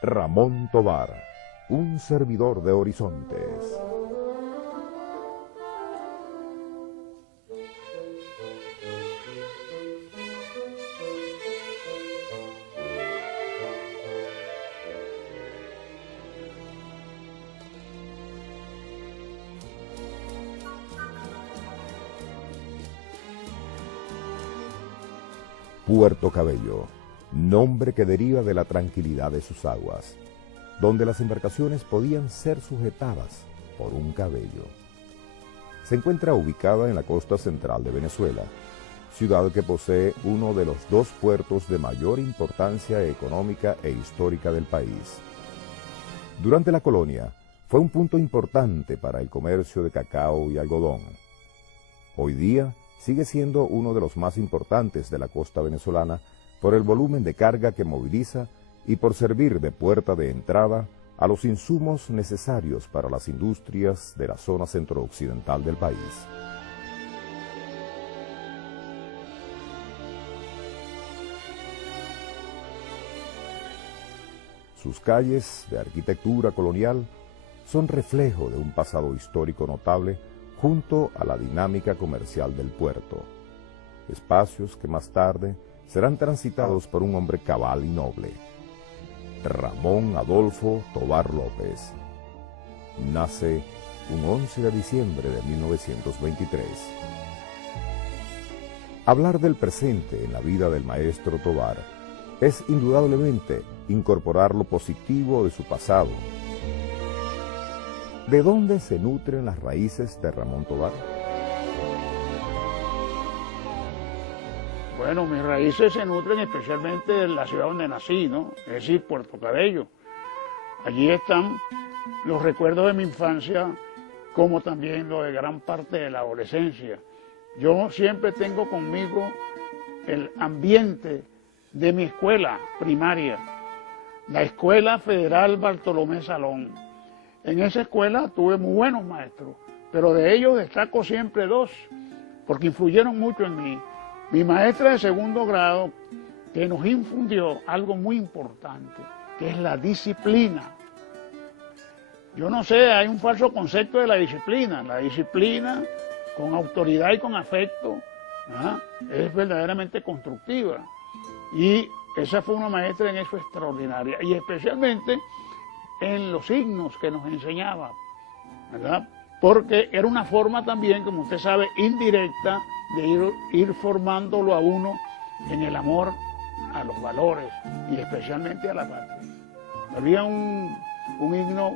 Ramón Tovar, un servidor de horizontes. Puerto Cabello, nombre que deriva de la tranquilidad de sus aguas, donde las embarcaciones podían ser sujetadas por un cabello. Se encuentra ubicada en la costa central de Venezuela, ciudad que posee uno de los dos puertos de mayor importancia económica e histórica del país. Durante la colonia, fue un punto importante para el comercio de cacao y algodón. Hoy día, sigue siendo uno de los más importantes de la costa venezolana por el volumen de carga que moviliza y por servir de puerta de entrada a los insumos necesarios para las industrias de la zona centro-occidental del país. Sus calles de arquitectura colonial son reflejo de un pasado histórico notable junto a la dinámica comercial del puerto, espacios que más tarde serán transitados por un hombre cabal y noble, Ramón Adolfo Tovar López. Nace un 11 de diciembre de 1923. Hablar del presente en la vida del maestro Tovar es indudablemente incorporar lo positivo de su pasado. ¿De dónde se nutren las raíces de Ramón Tovar? Bueno, mis raíces se nutren especialmente de la ciudad donde nací, ¿no? Es decir, Puerto Cabello. Allí están los recuerdos de mi infancia, como también lo de gran parte de la adolescencia. Yo siempre tengo conmigo el ambiente de mi escuela primaria, la Escuela Federal Bartolomé Salón. En esa escuela tuve muy buenos maestros, pero de ellos destaco siempre dos, porque influyeron mucho en mí. Mi maestra de segundo grado, que nos infundió algo muy importante, que es la disciplina. Yo no sé, hay un falso concepto de la disciplina. La disciplina, con autoridad y con afecto, es verdaderamente constructiva. Y esa fue una maestra en eso extraordinaria, y especialmente en los signos que nos enseñaba, ¿verdad? Porque era una forma también, como usted sabe, indirecta de ir formándolo a uno en el amor a los valores y especialmente a la patria. Había un himno,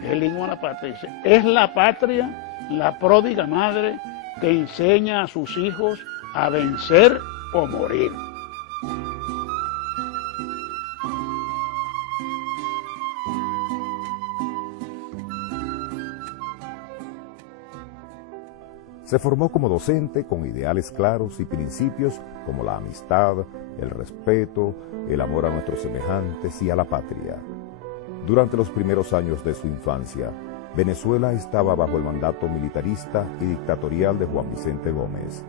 que es el himno a la patria, dice: es la patria, la pródiga madre, que enseña a sus hijos a vencer o morir. Se formó como docente con ideales claros y principios como la amistad, el respeto, el amor a nuestros semejantes y a la patria. Durante los primeros años de su infancia, Venezuela estaba bajo el mandato militarista y dictatorial de Juan Vicente Gómez.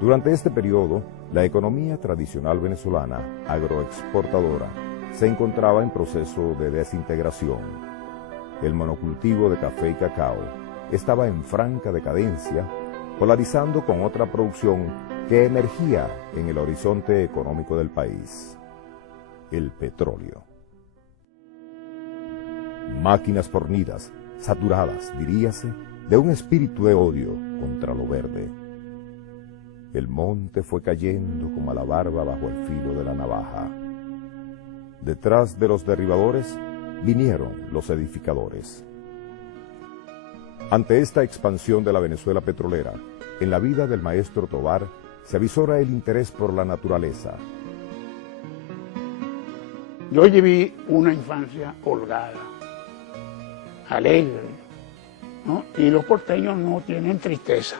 Durante este periodo, la economía tradicional venezolana, agroexportadora, se encontraba en proceso de desintegración. El monocultivo de café y cacao estaba en franca decadencia, polarizando con otra producción que emergía en el horizonte económico del país: el petróleo. Máquinas fornidas, saturadas, diríase, de un espíritu de odio contra lo verde. El monte fue cayendo como a la barba bajo el filo de la navaja. Detrás de los derribadores vinieron los edificadores. Ante esta expansión de la Venezuela petrolera, en la vida del maestro Tovar se avisora el interés por la naturaleza. Yo viví una infancia holgada, alegre, ¿no? Y los porteños no tienen tristeza.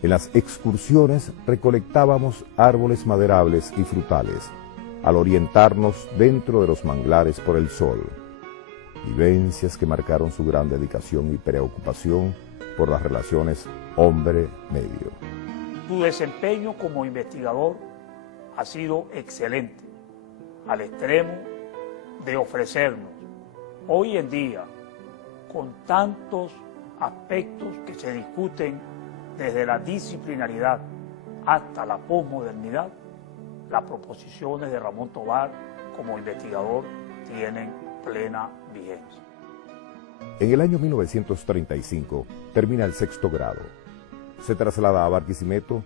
En las excursiones recolectábamos árboles maderables y frutales, al orientarnos dentro de los manglares por el sol. Vivencias que marcaron su gran dedicación y preocupación por las relaciones hombre-medio. Tu desempeño como investigador ha sido excelente. al extremo de ofrecernos hoy en día, con tantos aspectos que se discuten desde la disciplinaridad hasta la posmodernidad, las proposiciones de Ramón Tobar como investigador tienen plena vigencia. En el año 1935 termina el sexto grado. Se traslada a Barquisimeto,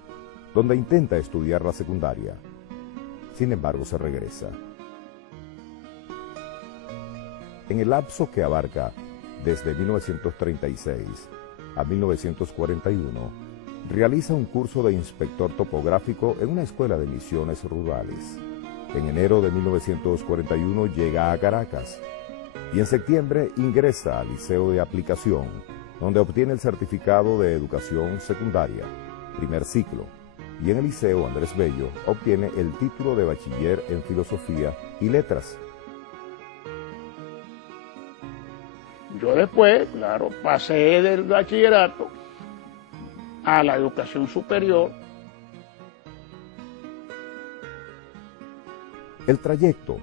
donde intenta estudiar la secundaria. Sin embargo, se regresa. En el lapso que abarca desde 1936 a 1941, realiza un curso de inspector topográfico en una escuela de misiones rurales. En enero de 1941 llega a Caracas y en septiembre ingresa al Liceo de Aplicación, donde obtiene el certificado de educación secundaria, primer ciclo, y en el Liceo Andrés Bello obtiene el título de bachiller en Filosofía y Letras. Yo después, claro, pasé del bachillerato a la educación superior. El trayecto,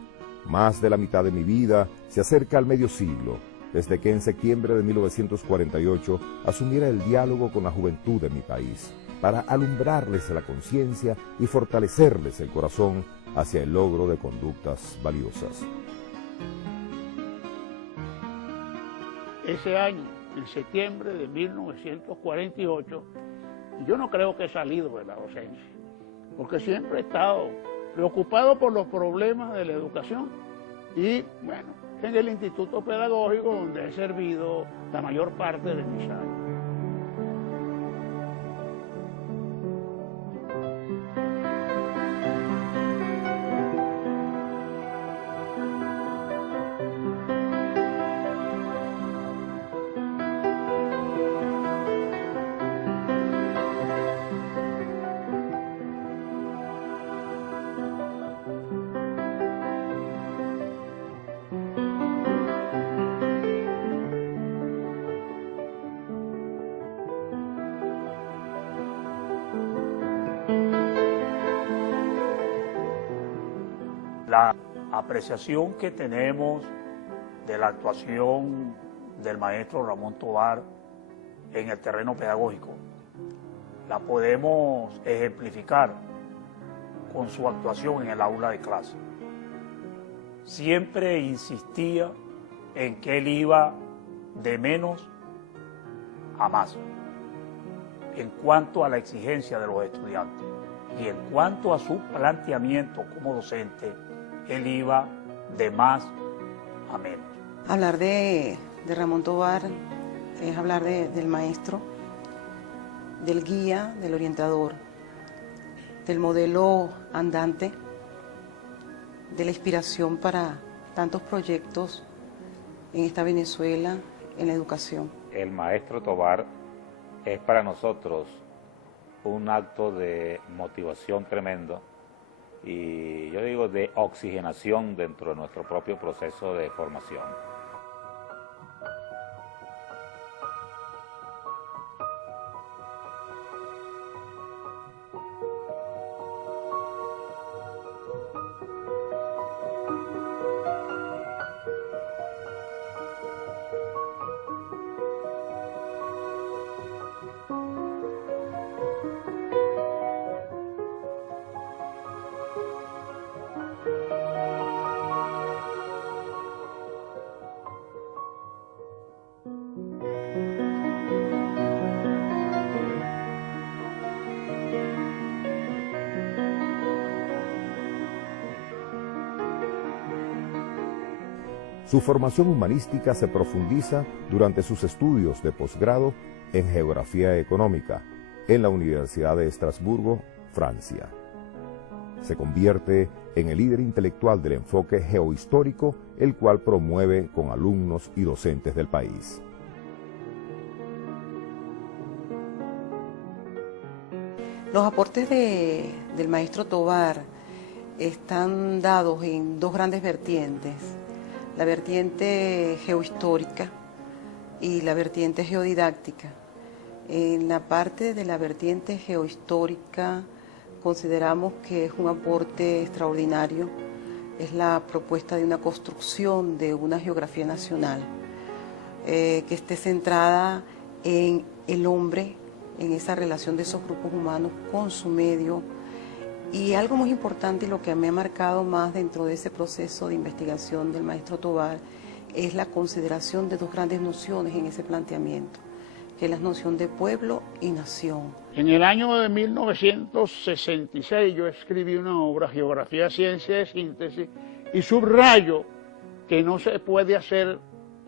más de la mitad de mi vida, se acerca al medio siglo, desde que en septiembre de 1948 asumiera el diálogo con la juventud de mi país, para alumbrarles la conciencia y fortalecerles el corazón hacia el logro de conductas valiosas. Ese año, en septiembre de 1948, yo no creo que he salido de la docencia, porque siempre he estado preocupado por los problemas de la educación y, bueno, en el Instituto Pedagógico, donde he servido la mayor parte de mis años. La apreciación que tenemos de la actuación del maestro Ramón Tobar en el terreno pedagógico la podemos ejemplificar con su actuación en el aula de clase. Siempre insistía en que él iba de menos a más en cuanto a la exigencia de los estudiantes y en cuanto a su planteamiento como docente. Él iba de más a menos. Hablar de Ramón Tobar es hablar del maestro, del guía, del orientador, del modelo andante, de la inspiración para tantos proyectos en esta Venezuela, en la educación. El maestro Tobar es para nosotros un acto de motivación tremendo, y yo digo de oxigenación dentro de nuestro propio proceso de formación. Su formación humanística se profundiza durante sus estudios de posgrado en Geografía Económica en la Universidad de Estrasburgo, Francia. Se convierte en el líder intelectual del enfoque geohistórico, el cual promueve con alumnos y docentes del país. Los aportes del maestro Tobar están dados en dos grandes vertientes: la vertiente geohistórica y la vertiente geodidáctica. En la parte de la vertiente geohistórica consideramos que es un aporte extraordinario es la propuesta de una construcción de una geografía nacional que esté centrada en el hombre, en esa relación de esos grupos humanos con su medio. Y algo muy importante y lo que me ha marcado más dentro de ese proceso de investigación del maestro Tovar es la consideración de dos grandes nociones en ese planteamiento, que es la noción de pueblo y nación. En el año de 1966 yo escribí una obra, Geografía, Ciencia de Síntesis, y subrayo que no se puede hacer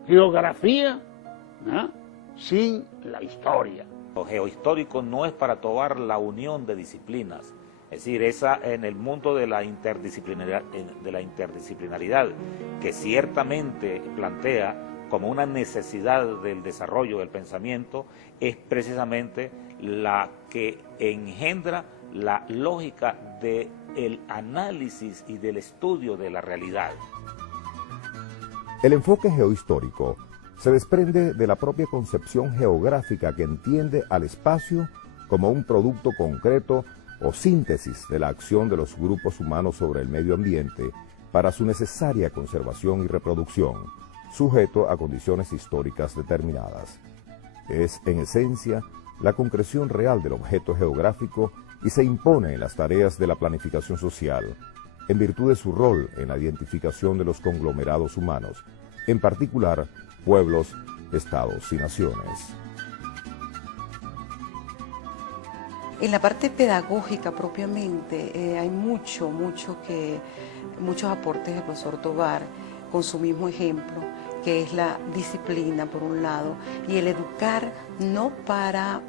geografía, ¿no?, sin la historia. Lo geohistórico no es para Tovar la unión de disciplinas, es decir, esa en el mundo de la interdisciplinaridad que ciertamente plantea como una necesidad del desarrollo del pensamiento, es precisamente la que engendra la lógica del análisis y del estudio de la realidad. El enfoque geohistórico se desprende de la propia concepción geográfica que entiende al espacio como un producto concreto o síntesis de la acción de los grupos humanos sobre el medio ambiente para su necesaria conservación y reproducción, sujeto a condiciones históricas determinadas. Es, en esencia, la concreción real del objeto geográfico y se impone en las tareas de la planificación social, en virtud de su rol en la identificación de los conglomerados humanos, en particular pueblos, estados y naciones. En la parte pedagógica propiamente hay muchos aportes del profesor Tovar con su mismo ejemplo, que es la disciplina por un lado, y el educar no para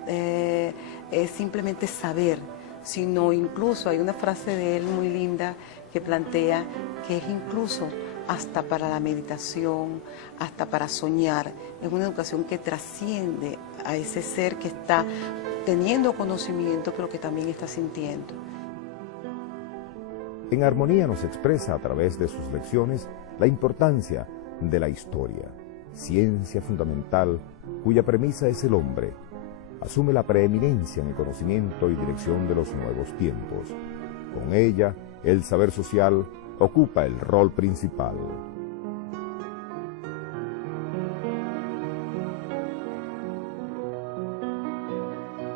simplemente saber, sino incluso, hay una frase de él muy linda que plantea que es incluso hasta para la meditación, hasta para soñar. Es una educación que trasciende a ese ser que está teniendo conocimiento, pero que también está sintiendo. En armonía nos expresa a través de sus lecciones la importancia de la historia, ciencia fundamental cuya premisa es el hombre. Asume la preeminencia en el conocimiento y dirección de los nuevos tiempos. Con ella, el saber social ocupa el rol principal.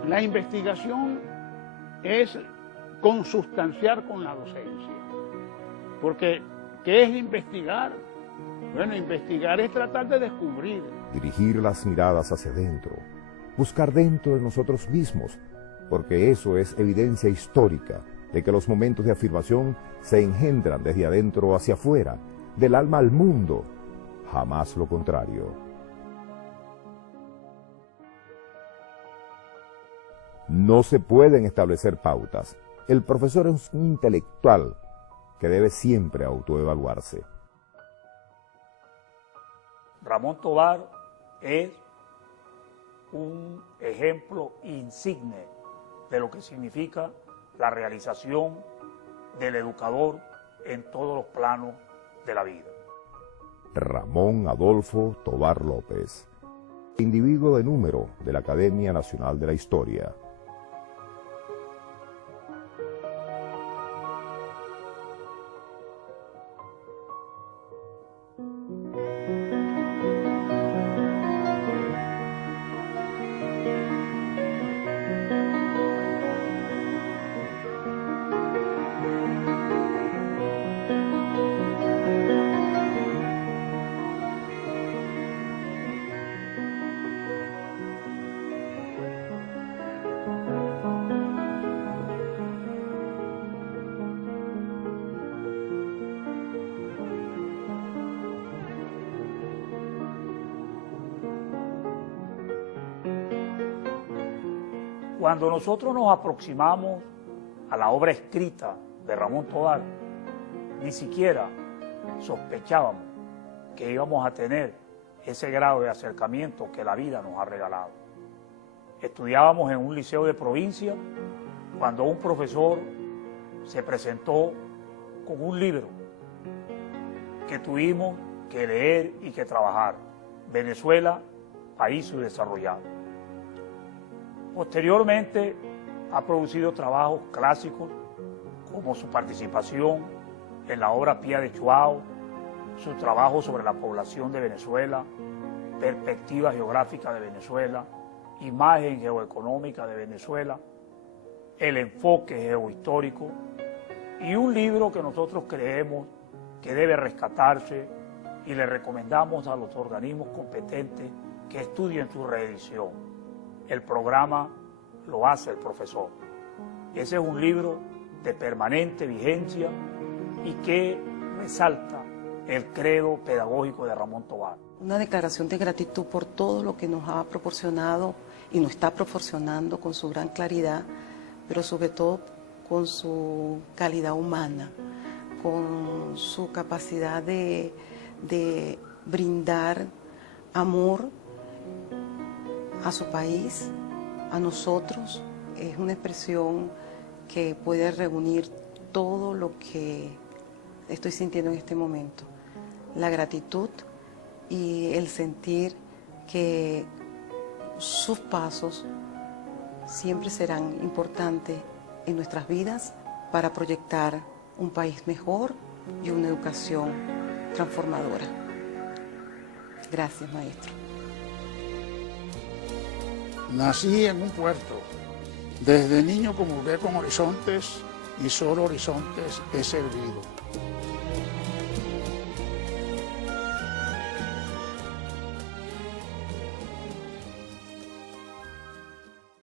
La investigación es consustanciar con la docencia, porque ¿qué es investigar? Bueno, investigar es tratar de descubrir. Dirigir las miradas hacia adentro, buscar dentro de nosotros mismos, porque eso es evidencia histórica de que los momentos de afirmación se engendran desde adentro hacia afuera, del alma al mundo, jamás lo contrario. No se pueden establecer pautas. El profesor es un intelectual que debe siempre autoevaluarse. Ramón Tovar es un ejemplo insigne de lo que significa la realización del educador en todos los planos de la vida. Ramón Adolfo Tovar López, individuo de número de la Academia Nacional de la Historia. Cuando nosotros nos aproximamos a la obra escrita de Ramón Tovar, ni siquiera sospechábamos que íbamos a tener ese grado de acercamiento que la vida nos ha regalado. Estudiábamos en un liceo de provincia cuando un profesor se presentó con un libro que tuvimos que leer y que trabajar, Venezuela, país subdesarrollado. Posteriormente ha producido trabajos clásicos como su participación en la obra Pía de Chuao, su trabajo sobre la población de Venezuela, perspectiva geográfica de Venezuela, imagen geoeconómica de Venezuela, el enfoque geohistórico y un libro que nosotros creemos que debe rescatarse y le recomendamos a los organismos competentes que estudien su reedición. El programa lo hace el profesor. Ese es un libro de permanente vigencia y que resalta el credo pedagógico de Ramón Tobar. Una declaración de gratitud por todo lo que nos ha proporcionado y nos está proporcionando con su gran claridad, pero sobre todo con su calidad humana, con su capacidad de brindar amor a su país, a nosotros. Es una expresión que puede reunir todo lo que estoy sintiendo en este momento. La gratitud y el sentir que sus pasos siempre serán importantes en nuestras vidas para proyectar un país mejor y una educación transformadora. Gracias, maestro. Nací en un puerto. Desde niño comulgué con horizontes y solo horizontes he servido.